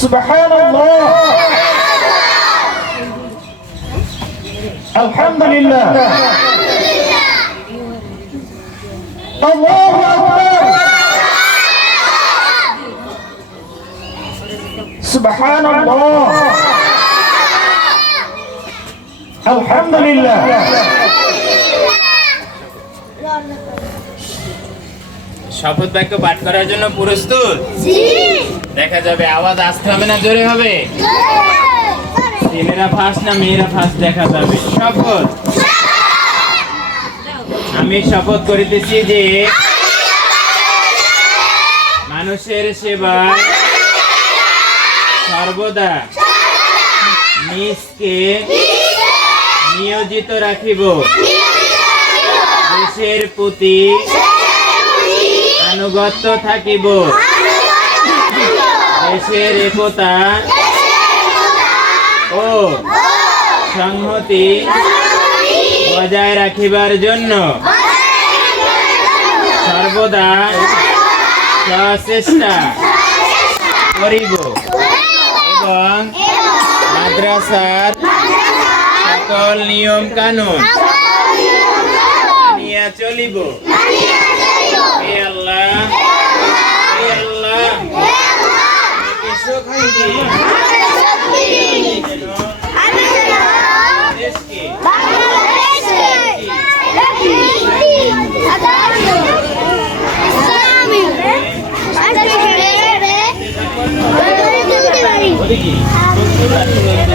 সুবহানাল্লাহ, আলহামদুলিল্লাহ, আল্লাহু আকবার, সুবহানাল্লাহ, আলহামদুলিল্লাহ। শপথ বাক্য পাঠ করার জন্য প্রস্তুত? দেখা যাবে, আওয়াজ আসতে হবে না জোরে হবে? ছেলেরা ফার্স্ট না মেয়েরা ফার্স্ট দেখা যাবে। শপথ। আমি শপথ করিতেছি যে মানুষের সেবায় সর্বদা নিজকে নিয়োজিত রাখিব, দেশের প্রতি আনুগত্য থাকিব, দেশের একতা ও সংহতি বজায় রাখিবার জন্য সর্বদা সচেষ্টা করিব এবং মাদ্রাসার সকল নিয়ম কানুন মানিয়া চলিব। হে আল্লাহ, হে আল্লাহ, আমাকে শক্তি দিন দেশকে Thank you.